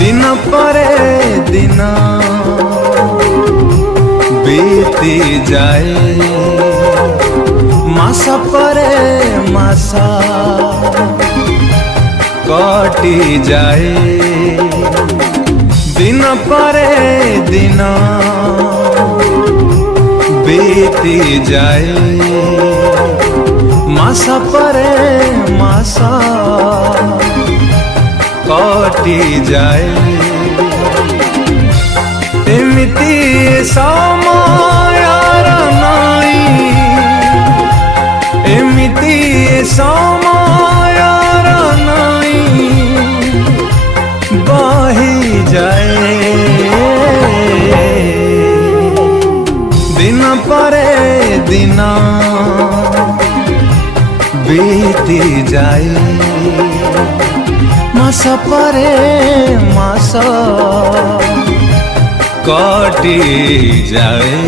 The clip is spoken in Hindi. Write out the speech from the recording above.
दिन परे दिन बीती जाए, मास परे मास कटी जाए। दिन परे दिन बीती जाए, मास परे मास कटी जाए। एमिति समय नाई, एमिति समय नाई बही जाए। दिन परे दिन बीती जाए, मास परे मास कटी जाए।